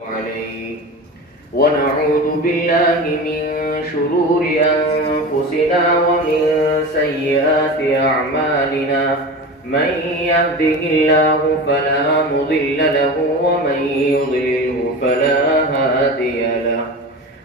عليه ونعوذ بالله من شرور أنفسنا ومن سيئات أعمالنا من يهده الله فلا مضل له ومن يضلله فلا هادي له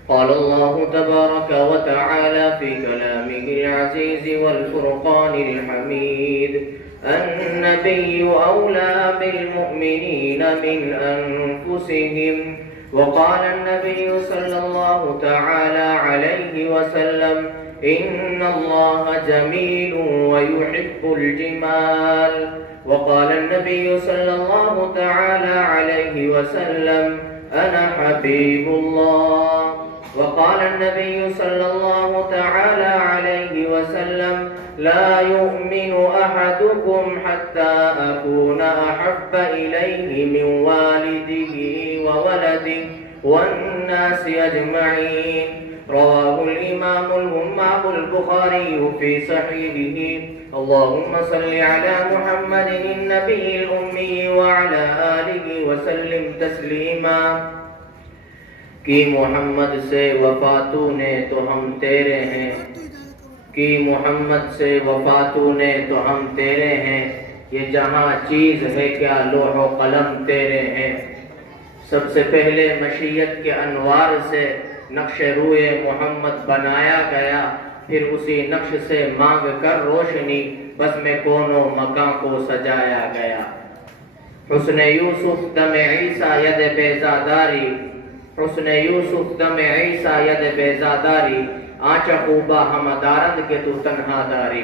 قال الله تبارك وتعالى في كلامه العزيز والفرقان الحميد النبي أولى بالمؤمنين من أنفسهم وقال النبي صلى الله تعالى عليه وسلم إن الله جميل ويحب الجمال وقال النبي صلى الله تعالى عليه وسلم أنا حبيب الله وقال النبي صلى الله تعالى عليه وسلم لا يؤمن أحدكم حتى أكون أحب إليه من والده وولده والناس أجمعين رواه الإمام البخاري في صحيحه اللهم صل على محمد النبي الأمي وعلى آله وسلم تسليما کہ محمد سے وفاتو نے تو ہم تیرے ہیں کہ محمد سے وفاتو نے تو ہم تیرے ہیں یہ جہاں چیز ہے کیا لوح و قلم تیرے ہیں سب سے پہلے مشیت کے انوار سے نقش روئے محمد بنایا گیا پھر اسی نقش سے مانگ کر روشنی بس میں کونوں مکان کو سجایا گیا حسن یوسف دم عیسیٰ ید بیزاداری حسن یوسف دم عیسیٰ ید بیزاداری آنچہ خوبہ ہمدارند کے تو تنہا داری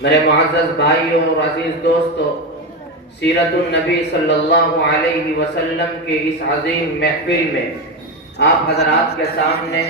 میرے معزز بھائیوں اور عزیز دوستو سیرت النبی صلی اللہ علیہ وسلم کے اس عظیم محفل میں آپ حضرات کے سامنے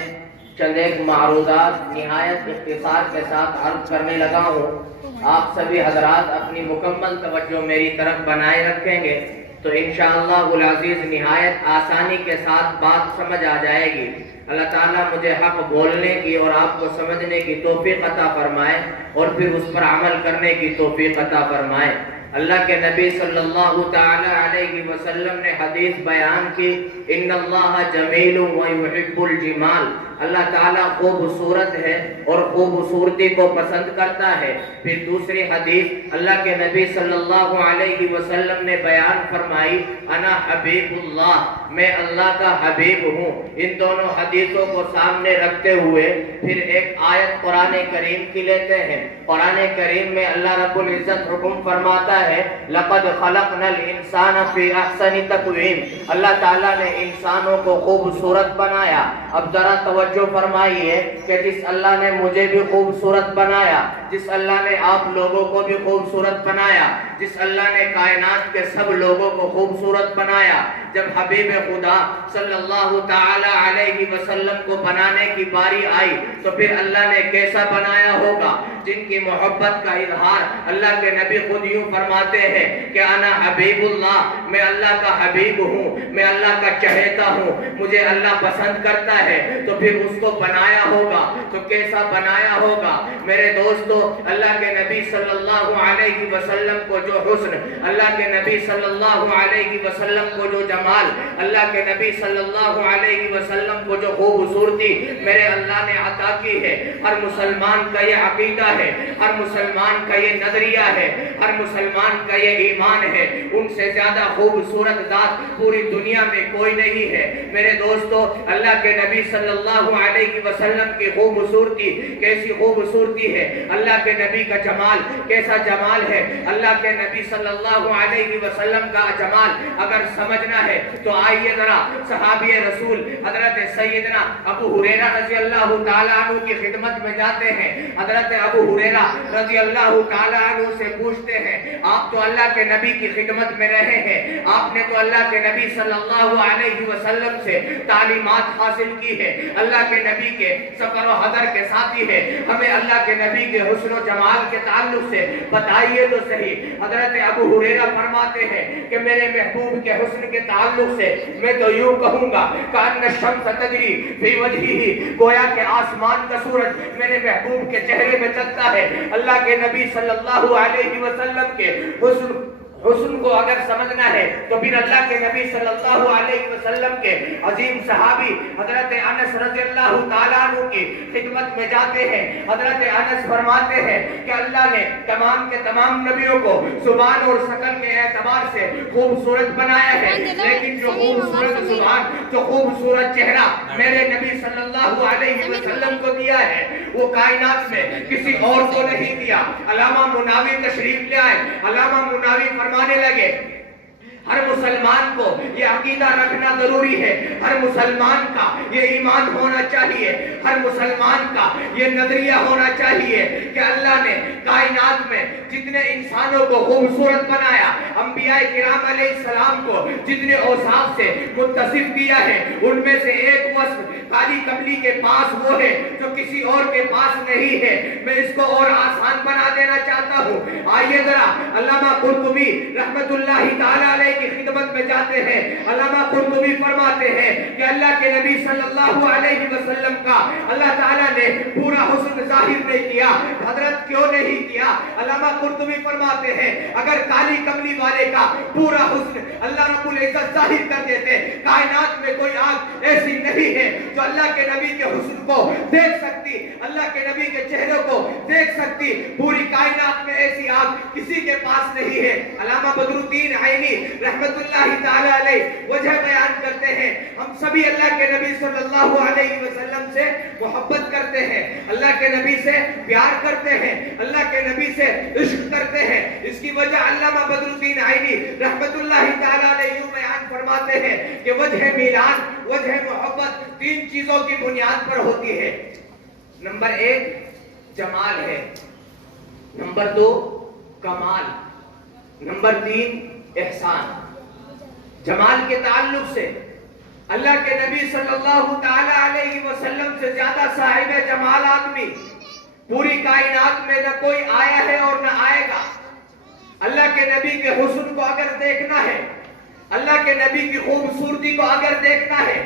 چند ایک معروضات نہایت اختصار کے ساتھ عرض کرنے لگا ہوں آپ سبھی حضرات اپنی مکمل توجہ میری طرف بنائے رکھیں گے تو انشاءاللہ العزیز نہایت آسانی کے ساتھ بات سمجھ آ جائے گی اللہ تعالیٰ مجھے حق بولنے کی اور آپ کو سمجھنے کی توفیق عطا فرمائے اور پھر اس پر عمل کرنے کی توفیق عطا فرمائے اللہ کے نبی صلی اللہ تعالی علیہ وسلم نے حدیث بیان کی ان اللہ جمیل ویحب الجمال اللہ تعالیٰ خوبصورت ہے اور خوبصورتی کو پسند کرتا ہے پھر دوسری حدیث اللہ کے نبی صلی اللہ علیہ وسلم نے بیان فرمائی انا حبیب اللہ میں اللہ کا حبیب ہوں ان دونوں حدیثوں کو سامنے رکھتے ہوئے پھر ایک آیت قرآن کریم کی لیتے ہیں قرآن کریم میں اللہ رب العزت حکم فرماتا ہے لقد خلقنا الانسان فی احسن تقویم اللہ تعالیٰ نے انسانوں کو خوبصورت بنایا اب ذرا توجہ فرمائیے کہ جس اللہ نے مجھے بھی خوبصورت بنایا جس اللہ نے آپ لوگوں کو بھی خوبصورت بنایا جس اللہ نے کائنات کے سب لوگوں کو خوبصورت بنایا جب حبیب خدا صلی اللہ تعالی علیہ وسلم کو بنانے کی باری آئی تو پھر اللہ نے کیسا بنایا ہوگا جن کی محبت کا اظہار اللہ کے نبی خود یوں فرماتے ہیں کہ انا حبیب اللہ میں اللہ کا حبیب ہوں میں اللہ کا چہیتا ہوں مجھے اللہ پسند کرتا ہے تو پھر اس کو بنایا ہوگا تو کیسا بنایا ہوگا میرے دوستو اللہ کے نبی صلی اللہ علیہ وسلم کو جو حسن اللہ کے نبی صلی اللہ علیہ وسلم کو جو جمال اللہ کے نبی صلی اللہ علیہ وسلم کو جو خوبصورتی میرے اللہ نے عطا کی ہے ہر مسلمان کا یہ عقیدہ ہے ہر مسلمان کا یہ نظریہ ہے ہر مسلمان کا یہ ایمان ہے ان سے زیادہ خوبصورت ذات پوری دنیا میں کوئی نہیں ہے میرے دوستو اللہ کے نبی صلی اللہ علیہ وسلم کی خوبصورتی کیسی خوبصورتی ہے اللہ کے نبی کا جمال کیسا جمال ہے اللہ کے نبی صلی اللہ علیہ وسلم کا جمال اگر سمجھنا ہے تو آئیے ذرا صحابی رسول حضرت سیدنا ابو ہریرہ رضی اللہ تعالیٰ عنہ کی خدمت میں جاتے ہیں حضرت ابو ہریرہ رضی اللہ تعالیٰ عنہ سے پوچھتے ہیں آپ تو اللہ کے نبی کی خدمت میں رہے ہیں آپ نے تو اللہ کے نبی صلی اللہ علیہ وسلم سے تعلیمات حاصل کی ہے اللہ کے نبی کے سفر و حضر کے ساتھی ہے ہمیں اللہ کے نبی کے حسن و جمال کے تعلق سے بتائیے تو صحیح حضرت ابو ہریرہ فرماتے ہیں کہ میرے محبوب کے حسن کے تعلق سے میں تو یوں کہوں گا کأن الشمس تجری فی وجہہ گویا کہ آسمان کا سورج میرے محبوب کے چہرے میں چلتا ہے اللہ کے نبی صلی اللہ علیہ وسلم کے حسن کو اگر سمجھنا ہے تو پھر اللہ کے نبی صلی اللہ علیہ وسلم کے عظیم صحابی حضرت انس رضی اللہ تعالیٰ عنہ کی خدمت میں جاتے ہیں۔ حضرت انس فرماتے ہیں کہ اللہ نے تمام کے تمام نبیوں کو زبان اور شکل کے اعتبار سے خوبصورت بنایا ہے، لیکن جو خوبصورت زبان، جو خوبصورت چہرہ میرے نبی صلی اللہ علیہ وسلم کو دیا ہے وہ کائنات میں کسی اور کو نہیں دیا۔ علامہ مناوی تشریف لے آئے۔ علامہ مناوی فرمانے لگے ہر مسلمان کو یہ عقیدہ رکھنا ضروری ہے، ہر مسلمان کا یہ ایمان ہونا چاہیے، ہر مسلمان کا یہ نظریہ ہونا چاہیے کہ اللہ نے کائنات میں جتنے انسانوں کو خوبصورت بنایا، انبیاء کرام علیہ السلام کو جتنے اوصاف سے متصف کیا ہے، ان میں سے ایک وصف کالی کملی کے پاس وہ ہے جو کسی اور کے پاس نہیں ہے۔ میں اس کو اور آسان بنا دینا چاہتا ہوں۔ آئیے ذرا علامہ قرطبی رحمت اللہ تعالی علیہ کی خدمت میں جاتے ہیں۔ علامہ قرطبی فرماتے ہیں کہ اللہ کے نبی صلی اللہ علیہ وسلم کا اللہ تعالیٰ نے پورا حسن ظاہر نہیں کیا۔ حضرت کیوں نہیں کیا؟ علامہ قرطبی فرماتے ہیں اگر کالی کملی والے کا پورا حسن اللہ رب العزت ظاہر کر دیتے، کائنات میں کوئی آنکھ ایسی نہیں ہے جو اللہ کے نبی کے حسن کو دیکھ سکتی، اللہ کے نبی کے چہرے کو دیکھ سکتی۔ پوری کائنات میں ایسی آنکھ کسی کے پاس نہیں ہے۔ علامہ بدر الدین عینی رحمت اللہ تعالی علیہ وجہ بیان کرتے ہیں ہم سبھی اللہ کے نبی صلی اللہ علیہ وسلم سے محبت کرتے ہیں، اللہ کے نبی سے پیار کرتے ہیں، اللہ کے نبی سے عشق کرتے ہیں۔ اس کی وجہ علامہ بدر الدین عینی رحمت اللہ تعالی علیہ یوں بیان فرماتے ہیں کہ وجہ میلان، وجہ محبت تین چیزوں کی بنیاد پر ہوتی ہے۔ نمبر ایک جمال ہے، نمبر دو کمال، نمبر تین احسان۔ جمال کے تعلق سے اللہ کے نبی صلی اللہ تعالی علیہ وسلم سے زیادہ صاحب جمال آدمی پوری کائنات میں نہ کوئی آیا ہے اور نہ آئے گا۔ اللہ کے نبی کے حسن کو اگر دیکھنا ہے، اللہ کے نبی کی خوبصورتی کو اگر دیکھنا ہے،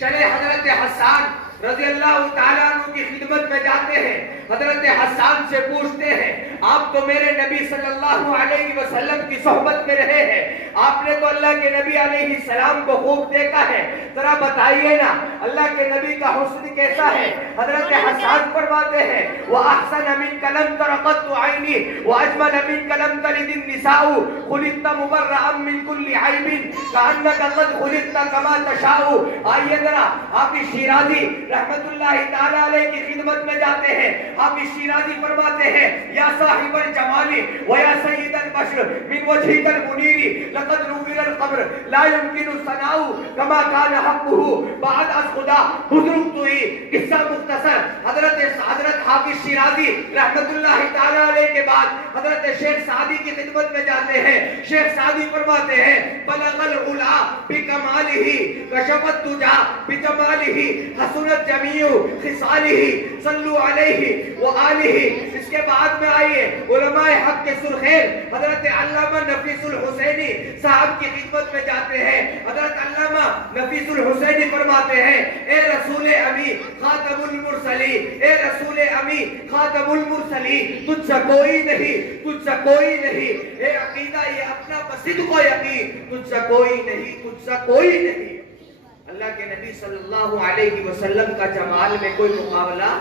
چلے حضرت حسان رضی اللہ تعالیٰ عنہ کی خدمت میں جاتے ہیں۔ حضرت حسان سے پوچھتے ہیں آپ تو میرے نبی صلی اللہ علیہ وسلم کی صحبت میں رہے ہیں، آپ نے تو اللہ کے نبی علیہ السلام کو خوب دیکھا ہے، ذرا بتائیے نا اللہ کے نبی کا حسن کیسا ہے؟ حضرت حسان فرماتے ہیں وَأَحْسَنَ مِنْكَ لَمْ تَرَ قَطُّ عَيْنِي وَأَجْمَلَ مِنْكَ لَمْ تَلِدِ النِّسَاءُ خُلِقْتَ مُبَرَّأً مِنْ كُلِّ عَيْبٍ كَأَنَّكَ قَدْ خُلِقْتَ كَمَا تَشَاءُ۔ آئیے ذرا حافظ شیرازی رحمت اللہ تعالی علیہ کی خدمت میں جاتے ہیں۔ حافظ شیرازی فرماتے ہیں یا صاحب الجمال ویا سید البشر من وجهك المنیر لقد نور القبر لا يمكن الثناء كما كان حقه بعد از خدا بزرگ تو ہی۔ قصہ مختصر حضرت حافظ شیرازی رحمت اللہ تعالی علیہ کے بعد حضرت شیخ سعدی کی خدمت میں جاتے ہیں۔ شیخ سعدی فرماتے ہیں بلغ العلا بکمالہ کشف الدجا بجمالہ حسنت جمیع خصالہ صلو علیہ وآلہ۔ اس کے بعد میں آئیے علماء حق کے سرخیر حضرت علامہ نفیس الحسینی صاحب کی خدمت میں جاتے ہیں۔ حضرت علامہ نفیس الحسینی فرماتے ہیں اے رسول امی خاتم المرسلین، اے رسول امی خاتم المرسلین، تجھ سے کوئی نہیں، تجھ سے کوئی نہیں، اے عقیدہ یہ اپنا بصدق و یقین، تجھ سے کوئی نہیں، تجھ سے کوئی نہیں۔ اللہ کے نبی صلی اللہ علیہ وسلم کا جمال میں کوئی مقابلہ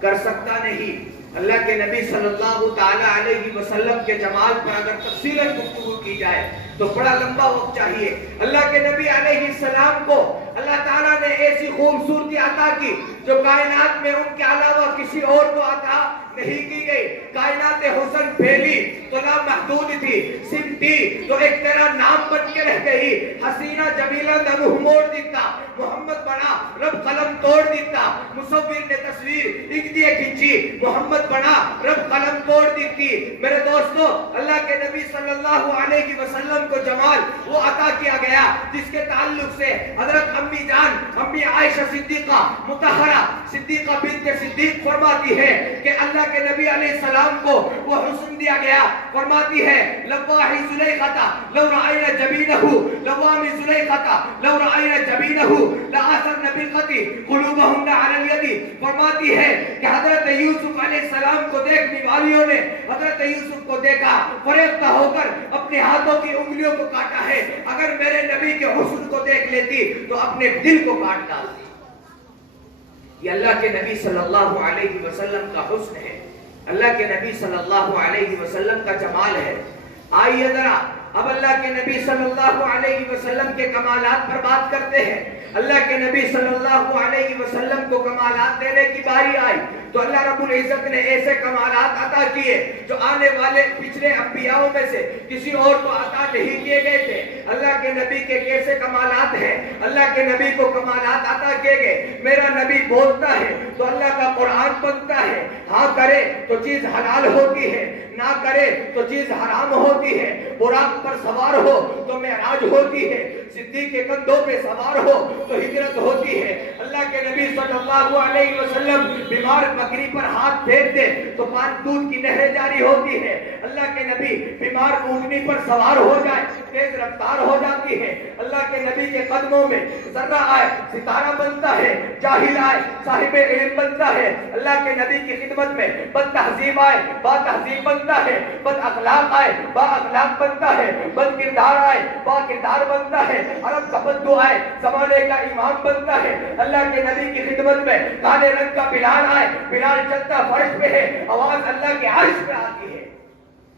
کر سکتا نہیں۔ اللہ کے نبی صلی اللہ تعالی علیہ وسلم کے جمال پر اگر تفصیلاً گفتگو کی جائے تو بڑا لمبا وقت چاہیے۔ اللہ کے نبی علیہ السلام کو اللہ تعالیٰ نے ایسی خوبصورتی عطا کی جو کائنات میں ان کے علاوہ کسی اور کو عطا نہیں کی گئی۔ کائنات حسن پھیلی تو لامحدود تھی، سمٹی تو ایک تیرا نام بن کے رہ گئی۔ حسینہ جمیلہ دا منہ موڑ دیتا، محمد بنا رب قلم توڑ دیتا، مصور نے تصویر ایک دیے کھنچی، محمد بنا رب قلم توڑ دیتی۔ میرے دوستو اللہ کے نبی صلی اللہ علیہ وسلم کو جمال وہ عطا کیا گیا جس کے تعلق سے حضرت امی جان امی عائشہ صدیقہ مطہرہ صدیقہ بنت صدیق فرماتی ہے کہ اللہ کے نبی علیہ السلام کو وہ حسن دیا گیا۔ فرماتی ہے لواحی زلیخہ لو رأینا جبینہ، لوامی زلیخہ لو رأینا جبینہ وَأَثَرْنَ بِالْقَتْلِ قُلُوبَهُنَّ عَلَى الْيَدِ فرماتی ہے کہ حضرت یوسف علیہ السلام کو دیکھنے والیوں نے حضرت یوسف کو دیکھا، فریفتہ ہو کر اپنے ہاتھوں کی انگلیوں کو کاٹا ہے. اگر میرے نبی کے حسن کو دیکھ لیتی تو اپنے دل کو کاٹ ڈالتی. یہ اللہ کے نبی صلی اللہ علیہ وسلم کا حسن ہے، اللہ کے نبی صلی اللہ علیہ وسلم کا جمال ہے. آئیے ذرا اب اللہ کے نبی صلی اللہ علیہ وسلم کے کمالات پر بات کرتے ہیں. اللہ کے نبی صلی اللہ علیہ وسلم کو کمالات دینے کی باری آئی تو اللہ رب العزت نے ایسے کمالات عطا کیے جو آنے والے پچھلے انبیاءوں میں سے کسی اور کو عطا نہیں کیے گئے تھے. اللہ کے نبی کے کیسے کمالات ہیں؟ اللہ کے نبی کو کمالات عطا کیے گئے. میرا نبی بولتا ہے تو اللہ کا قرآن بنتا ہے. ہاں کرے تو چیز حلال ہوتی ہے، نہ کرے تو چیز حرام ہوتی ہے. براق پر سوار ہو تو معراج ہوتی ہے، صدیق کے کندھوں پہ سوار ہو تو ہجرت ہوتی ہے. اللہ کے نبی صلی اللہ علیہ وسلم بیمار بکری پر ہاتھ پھیر دے تو دودھ کی نہریں جاری ہوتی ہے. اللہ کے نبی بیمار اونٹنی پر سوار ہو جائے تیز رفتار ہو جاتی ہے. اللہ کے نبی کے قدموں میں ذرہ آئے ستارہ بنتا ہے، جاہل آئے صاحب علم بنتا ہے. اللہ کے نبی کی خدمت میں بد تہذیب آئے با تہذیب بنتا ہے، بد اخلاق آئے با اخلاق بنتا ہے، بد کردار آئے با کردار بنتا ہے، عرب کا بدو آئے زمانے کا امام بنتا ہے. اللہ کے نبی کی خدمت میں کالے رنگ کا بلال آئے، بلال چلتا فرش پہ ہے، آواز اللہ کے عرش پہ آتی ہے.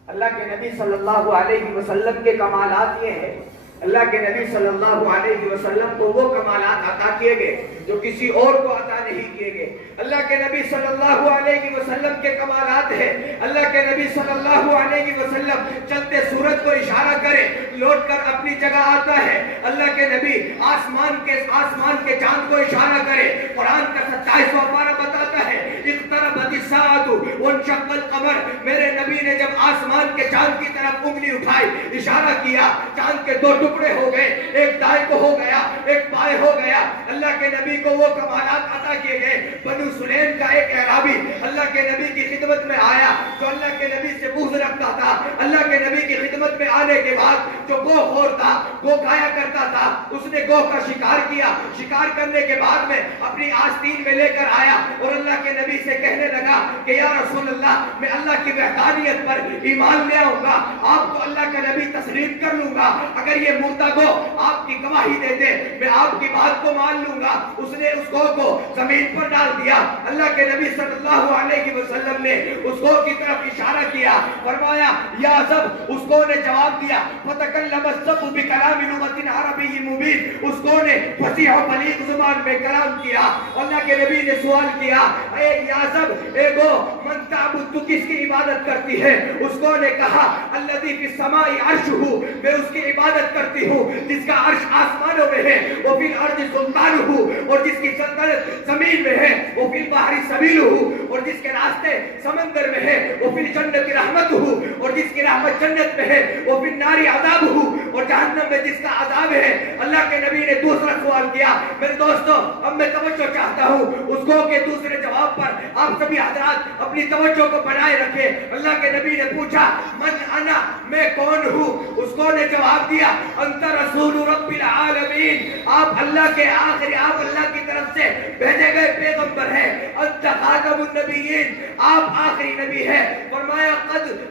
اللہ کے نبی صلی اللہ علیہ وسلم کے کمالات یہ ہیں. اللہ کے نبی صلی اللہ علیہ وسلم کو وہ کمالات عطا کیے گئے جو کسی اور کو عطا نہیں کیے گئے. اللہ کے نبی صلی اللہ علیہ وسلم کے کمالات ہیں. اللہ کے نبی صلی اللہ علیہ وسلم چلتے سورج کو اشارہ کرے لوٹ کر اپنی جگہ آتا ہے. اللہ کے نبی آسمان کے چاند کو اشارہ کرے قرآن کا 27واں پارہ بتاتا ہے اقتربت الساعة وانشق القمر. میرے نبی نے جب آسمان کے چاند کی طرف انگلی اٹھائی اشارہ کیا، چاند کے دو ٹکڑے ہو گئے، ایک دائیں کو ہو گیا ایک بائیں ہو گیا. اللہ کے نبی کو وہ کمالات عطا کیے گئے. بنو سلیم کا ایک اعرابی اللہ کے نبی کی خدمت میں آیا جو اللہ کے نبی سے بغض رکھتا تھا. اللہ کے نبی کی خدمت میں آنے کے بعد جو گو خور تھا، گو کھایا کرتا تھا، اس نے گو کا شکار کیا. شکار کرنے کے بعد میں اپنی آستین میں لے کر آیا اور اللہ کے نبی سے کہنے لگا کہ یا رسول اللہ میں اللہ کی وحدانیت پر ایمان لے آؤں گا، آپ کو اللہ کا نبی تسلیم کر لوں گا. اگر یہ مردہ گو آپ کی گواہی دیتے میں آپ کی بات کو مان لوں گا. اس نے اس گو کو زمین پر ڈال دیا. اللہ کے نبی صلی اللہ علیہ وسلم نے اس گو کی طرف اشارہ کیا، فرمایا یا سب. اس گو نے جواب دیا فتکلم السب بکلام لغت عربی مبین. اس گو نے فصیح و بلیغ زبان میں کلام کیا. اللہ کے نبی نے سوال کیا اے یا سب اے گو من تعبد، تو کس کی عبادت کرتی ہے؟ اس گو نے کہا الذی فی السماء عرشہ، میں اس کی عبادت کرتی ہوں جس کا عرش آسمانوں میں ہے. وہ فی الارض سلطانہ، اور جس کی سلطنت زمین میں ہے. وہ فی البحر سبیلہ، اور جس کے راستے سمندر میں ہے. وہ فی الجنت رحمتہ، اور جس کی رحمت جنت میں ہے. وہ فی النار عذابہ، اور جہنم میں جس کا عذاب ہے. اللہ کے نبی نے دوسرا سوال کیا. میرے دوستو اب میں توجہ چاہتا ہوں اس گو کے دوسرے جواب پر. آپ سبھی حضرات اپنی توجہ کو بنائے رکھیں. اللہ کے نبی نے پوچھا من انا، میں کون ہوں؟ اس گو نے جواب دیا انت رسول رب العالمین، آپ اللہ کے آخری، آپ اللہ کی طرف سے بھیجے گئے پیغمبر ہیں. انت خاتم النبیین، آپ آخری نبی ہیں. فرمایا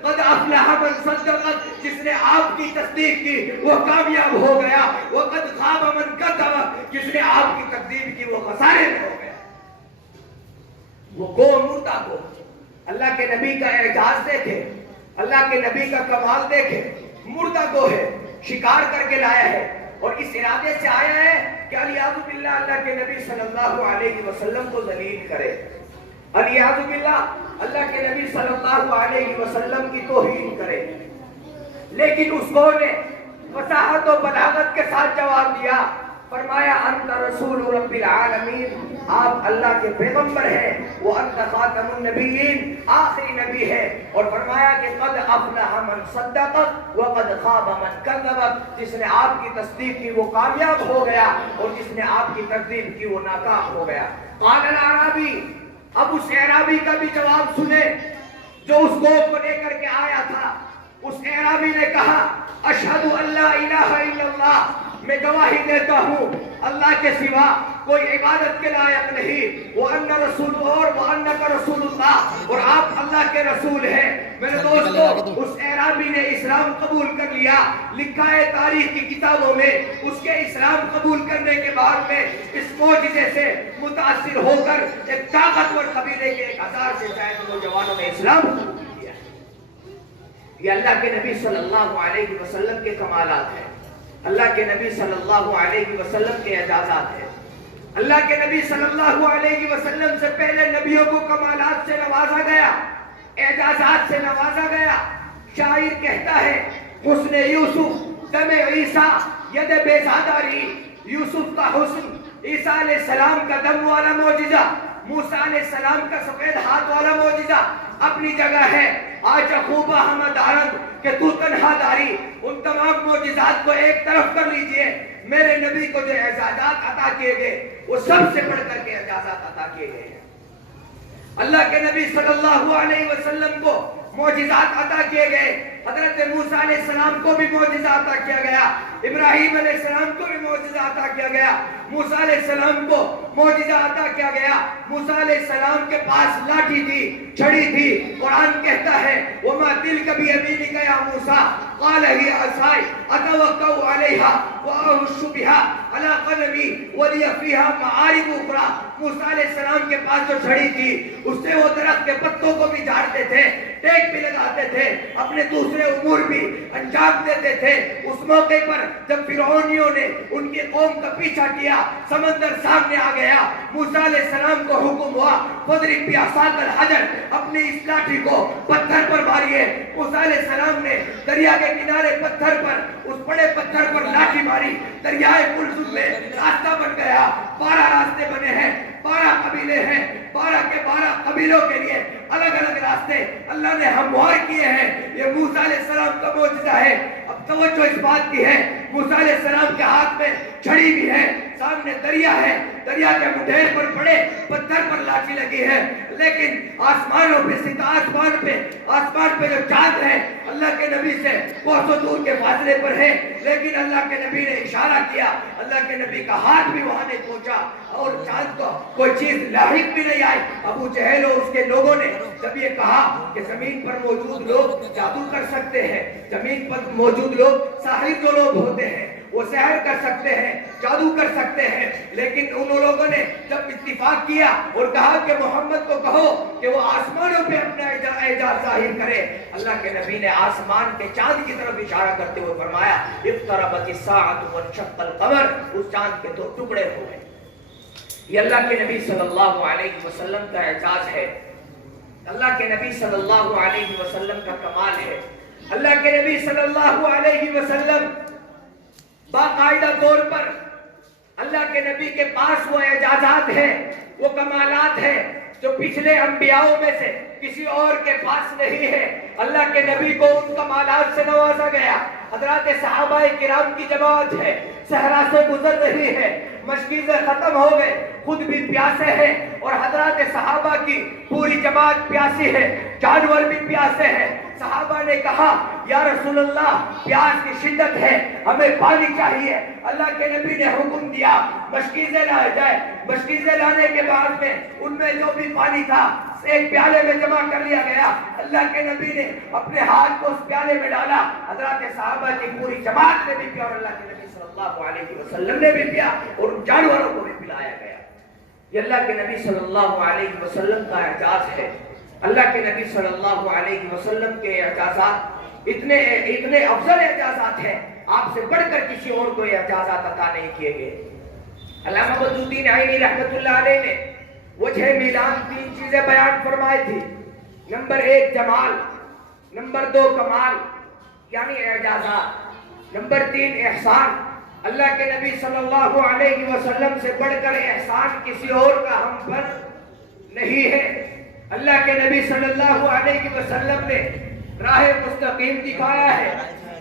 قد افلح من صدقت، جس نے آپ کی تصدیق کی وہ کامیاب ہو گیا. وقد خاب من کذب، جس نے آپ کی تکذیب کی وہ خسارے میں ہو گیا. وہ گو مردہ گو. اللہ کے نبی کا اعجاز دیکھے، اللہ کے نبی کا کمال دیکھے. مردہ گو ہے، شکار کر کے لایا ہے اور اس ارادے سے آیا ہے کہ الیاذ باللہ اللہ کے نبی صلی اللہ علیہ وسلم کو ذلیل کرے. الیاذ باللہ اللہ کے نبی صلی اللہ علیہ وسلم کی توہین کرے. لیکن اس گو نے فصاحت و بلاغت کے ساتھ جواب دیا. فرمایا انت رسول رب العالمین، آپ اللہ کے پیغمبر ہیں. وہ انت خاتم النبیین، آخری نبی ہے. اور فرمایا کہ قد افلح من صدقت وقد خاب من کذب، جس نے آپ کی تصدیق کی وہ کامیاب ہو گیا اور جس نے آپ کی تکذیب کی وہ ناکام ہو گیا. قال الاعرابی، اب اس اعرابی کا بھی جواب سنے جو اس گو کو لے کر کے آیا تھا. اس اعرابی نے کہا اشہد ان لا الہ الا اللہ، میں گواہی دیتا ہوں اللہ کے سوا کوئی عبادت کے لائق نہیں، وَأَنَّ رَسُولُ اور وَأَنَّكَ رَسُولُ اللَّهِ، اور آپ اللہ کے رسول ہیں۔ میرے دوستو، اس اعرابی نے اسلام قبول کر لیا، لکھا ہے تاریخ کی کتابوں میں، اس کے اسلام قبول کرنے کے بعد میں اس معجزے سے متاثر ہو کر ایک طاقتور قبیلے کے 1000 سے زائد نوجوانوں نے اسلام قبول کیا۔ یہ اللہ کے نبی صلی اللہ علیہ وسلم کے کمالات ہیں، اللہ کے نبی صلی اللہ علیہ وسلم کے اعجازات ہیں۔ اللہ کے نبی صلی اللہ علیہ وسلم سے پہلے نبیوں کو کمالات سے نوازا گیا، اعجازات سے نوازا گیا۔ شاعر کہتا ہے، حسن یوسف دم عیسیٰ ید بیزاداری، یوسف کا حسن، عیسیٰ علیہ السلام کا دم والا معجزہ، موسیٰ علیہ السلام کا سفید ہاتھ والا معجزہ اپنی جگہ ہے۔ آج خوبہ ہمیں دارند کہ تو تنہا داری، ان تمام معجزات کو ایک طرف کر لیجئے، میرے نبی کو جو اعجازات عطا کیے گئے وہ سب سے بڑھ کر کے اعجازات عطا کیے گئے ہیں۔ اللہ کے نبی صلی اللہ علیہ وسلم کو معجزات عطا کیے گئے، حضرت موسیٰ علیہ السلام کو بھی معجزہ عطا کیا گیا، ابراہیم علیہ السلام کو بھی معجزہ عطا کیا گیا، موسیٰ علیہ السلام کو معجزہ عطا کیا گیا۔ موسیٰ علیہ السلام کے پاس لاٹھی تھی، چھڑی تھی، قرآن کہتا ہے وَمَا تِلْكَ بِيَمِينِكَ يَا مُوسَىٰ قَالَ هِيَ عَصَايَ أَتَوَكَّأُ عَلَيْهَا وَأَهُشُّ بِهَا عَلَىٰ غَنَمِي وَلِيَ فِيهَا مَعَارِبُ أُخْرَىٰ۔ موسیٰ علیہ السلام کے پاس جو چھڑی تھی اس سے وہ درخت کے پتوں کو بھی جھاڑتے تھے، ٹیک بھی لگاتے تھے، اپنے دوسرے امور بھی انجام دیتے تھے۔ اس موقع پر جب فرعونیوں نے ان کی قوم کا پیچھا کیا، سمندر سامنے آ گیا، موسیٰ علیہ السلام کو حکم ہوا فَاضْرِب بِعَصَاكَ الْحَجَرَ، اپنی اس لاٹھی کو پتھر پر ماریے۔ موسیٰ علیہ السلام نے دریا کے کنارے پتھر پر، اس بڑے پتھر پر لاٹھی ماری، دریائے کلثوم میں راستہ بن گیا۔ 12 راستے بنے ہیں، 12 قبیلے ہیں، 12 کے 12 قبیلوں کے لیے الگ الگ راستے اللہ نے ہموار کیے ہیں۔ یہ موسیٰ علیہ السلام کا معجزہ ہے۔ اب توجہ اس بات کی ہے، موسیٰ علیہ السلام کے ہاتھ میں چھڑی بھی ہے، سامنے دریا ہے، دریا کے مڈھیر پر بڑے پتھر پر لاٹھی لگی ہے، لیکن آسمانوں پہ آسمان پہ جو چاند ہے اللہ کے نبی سے کوسوں دور کے فاصلے پر ہے، لیکن اللہ کے نبی نے اشارہ کیا، اللہ کے نبی کا ہاتھ بھی وہاں نہیں پہنچا اور چاند کو کوئی چیز لاحق بھی نہیں آئی۔ ابو جہل اور اس کے لوگوں نے جب یہ کہا کہ زمین پر موجود لوگ جادو کر سکتے ہیں، زمین پر موجود لوگ ساحر جو لوگ ہوتے ہیں وہ سحر کر سکتے ہیں، جادو کر سکتے ہیں، لیکن ان لوگوں نے جب اتفاق کیا اور کہا کہ محمد کو کہو کہ وہ آسمانوں پہ اپنا اعجاز ظاہر کرے، اللہ کے نبی نے آسمان کے چاند کی طرف اشارہ کرتے ہوئے فرمایا اقتربت الساعة وانشق القمر، اس چاند کے 2 ٹکڑے ہو گئے۔ یہ اللہ کے نبی صلی اللہ علیہ وسلم کا اعجاز ہے، اللہ کے نبی صلی اللہ علیہ وسلم کا کمال ہے۔ اللہ کے نبی صلی اللہ علیہ وسلم باقاعدہ طور پر اللہ کے نبی کے پاس وہ اعجازات ہیں، وہ کمالات ہیں جو پچھلے انبیاءوں میں سے کسی اور کے پاس نہیں ہے۔ اللہ کے نبی کو ان کمالات سے نوازا گیا۔ حضرات صحابہ کرام کی جماعت ہے، صحرا سے گزر رہی ہے، مشکیزیں ختم ہو گئے، خود بھی پیاسے ہیں اور حضرات صحابہ کی پوری جماعت پیاسی ہے، جانور بھی پیاسے ہیں۔ صحابہ نے کہا یا رسول اللہ پیاس کی شدت ہے، ہمیں پانی چاہیے۔ اللہ کے نبی نے حکم دیا مشکیزیں لائے جائے، مشکیزیں لانے کے بعد میں ان میں جو بھی پانی تھا ایک پیالے میں جمع کر لیا گیا۔ اللہ کے نبی نے اپنے ہاتھ کو اس پیالے میں ڈالا، حضرات صحابہ کی پوری جماعت نے بھی پیا اور اللہ کے نبی صلی اللہ علیہ وسلم نے بھی پیا اور ان جانوروں کو بھی پلایا گیا۔ یہ اللہ کے نبی صلی اللہ علیہ وسلم کا اعجاز ہے۔ اللہ کے نبی صلی اللہ علیہ وسلم کے اعجازات اتنے افضل اعجازات ہیں، آپ سے بڑھ کر کسی اور کو اعجازات عطا نہیں کیے گئے۔ علامہ بدر الدین عینی رحمۃ اللہ علیہ نے وجہ میلاد 3 چیزیں بیان فرمائی تھی۔ نمبر 1 جمال، نمبر 2 کمال یعنی اعجازات، نمبر 3 احسان۔ اللہ کے نبی صلی اللہ علیہ وسلم سے بڑھ کر احسان کسی اور کا ہم پر نہیں ہے۔ اللہ کے نبی صلی اللہ علیہ وسلم نے راہ مستقیم دکھایا ہے۔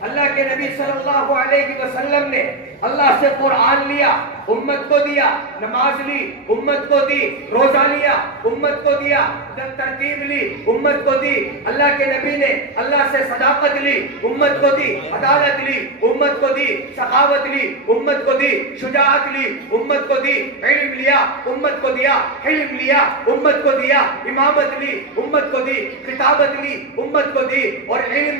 اللہ کے نبی صلی اللہ علیہ وسلم نے اللہ سے قرآن لیا، امت کو دیا، نماز لی، امت کو دی، روزہ لیا، امت کو دیا، ترتیب لی، امت کو دی۔ اللہ کے نبی نے اللہ سے صداقت لی، امت کو دی، عدالت لی، امت کو دی، سخاوت لی، امت کو دی، شجاعت لی، امت کو دی، علم لیا، امت کو دیا، حلم لیا، امت کو دیا، امامت لی، امت کو دی، خطابت لی، امت کو دی۔ اور علم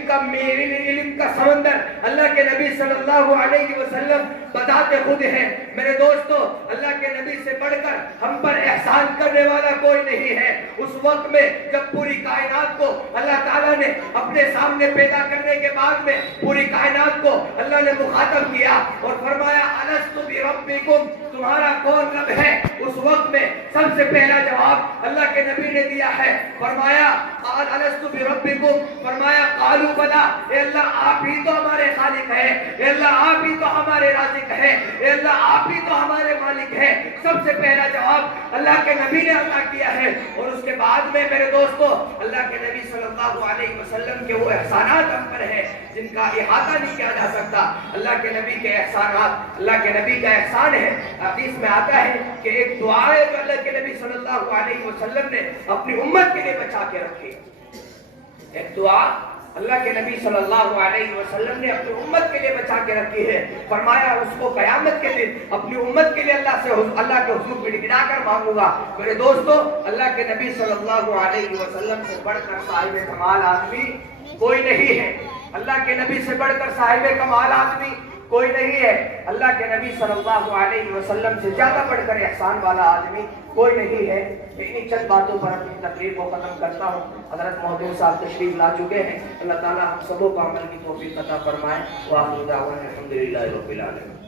کا سمندر اللہ کے نبی صلی اللہ علیہ وسلم بتاتے خود ہیں۔ میرے دوستو، اللہ کے نبی سے بڑھ کر ہم پر احسان کرنے والا کوئی نہیں ہے۔ اس وقت میں جب پوری کائنات کو اللہ تعالیٰ نے اپنے سامنے پیدا کرنے کے بعد میں پوری کائنات کو اللہ نے مخاطب کیا اور فرمایا الست بربکم، تمہارا کون رب ہے؟ اس وقت میں سب سے پہلا جواب اللہ کے نبی نے دیا ہے، فرمایا قال الست بربکم، فرمایا قالوا بلا، اے اللہ آپ ہی تو ہمارے خالق ہیں، اے اللہ آپ ہی تو ہمارے رازق ہیں، اے اللہ آپ ہی تو ہمارے مالک ہیں۔ سب سے پہلا جواب اللہ کے نبی نے عطا کیا ہے۔ اور اس کے بعد میں میرے دوستو، اللہ کے نبی صلی اللہ علیہ وسلم کے وہ احسانات ہم پر ہیں جن کا احاطہ نہیں کیا جا سکتا۔ اللہ کے نبی کے احسانات، اللہ کے نبی کا احسان ہے۔ حدیث میں آتا ہے کہ ایک دعا ہے جو اللہ کے نبی صلی اللہ علیہ وسلم نے اپنی امت کے لیے بچا کے رکھی۔ ایک دعا اللہ کے نبی صلی اللہ علیہ وسلم نے اپنی امت کے لیے بچا کے رکھی ہے، فرمایا اس کو قیامت کے دن اپنی امت کے لیے اللہ کے حضور میں گڑا کر مانگوں گا۔ میرے دوستو، اللہ کے نبی صلی اللہ علیہ وسلم سے بڑھ کر صاحب کمال آدمی کوئی نہیں ہے۔ اللہ کے نبی سے بڑھ کر صاحب کمال آدمی کوئی نہیں ہے۔ اللہ کے نبی صلی اللہ علیہ وسلم سے زیادہ بڑھ کر احسان والا آدمی کوئی نہیں ہے۔ انہی چند باتوں پر اپنی تقریر کو ختم کرتا ہوں۔ حضرت مہدور صاحب تشریف لا چکے ہیں۔ اللہ تعالی ہم سبوں کو عمل کی توفیق عطا فرمائے۔ وآخر دعوانا الحمدللہ رب العالمین۔